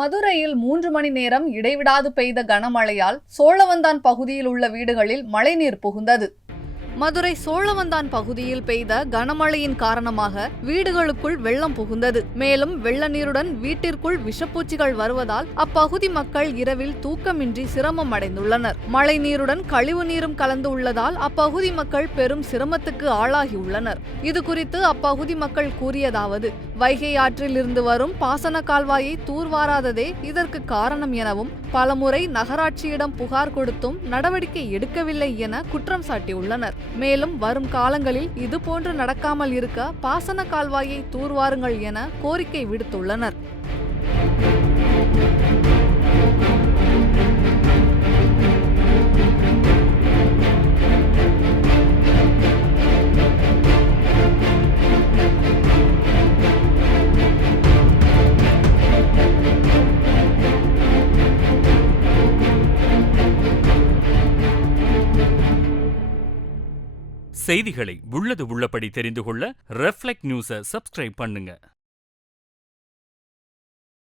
மதுரையில் 3 மணி நேரம் இடைவிடாது பெய்த கனமழையால் சோழவந்தான் பகுதியில் உள்ள வீடுகளில் மழைநீர் புகுந்தது. மதுரை சோழவந்தான் பகுதியில் பெய்த கனமழையின் காரணமாக வீடுகளுக்குள் வெள்ளம் புகுந்தது. மேலும் வெள்ள நீருடன் வீட்டிற்குள் விஷப்பூச்சிகள் வருவதால் அப்பகுதி மக்கள் இரவில் தூக்கமின்றி சிரமம் அடைந்துள்ளனர். மழை நீருடன் கழிவு நீரும் கலந்து உள்ளதால் அப்பகுதி மக்கள் பெரும் சிரமத்துக்கு ஆளாகியுள்ளனர். இதுகுறித்து அப்பகுதி மக்கள் கூறியதாவது: வைகை ஆற்றில் இருந்து வரும் பாசன கால்வாயை தூர்வாராததே இதற்கு காரணம் எனவும், பலமுறை நகராட்சியிடம் புகார் கொடுத்தும் நடவடிக்கை எடுக்கவில்லை என குற்றம் சாட்டியுள்ளனர். மேலும் வரும் காலங்களில் இதுபோன்று நடக்காமல் இருக்க பாசன கால்வாயை தூர்வாருங்கள் என கோரிக்கை விடுத்துள்ளனர். செய்திகளை உள்ளது உள்ளபடி தெரிந்து கொள்ள ரெஃப்ளெக்ட் நியூஸை சப்ஸ்கிரைப் பண்ணுங்க.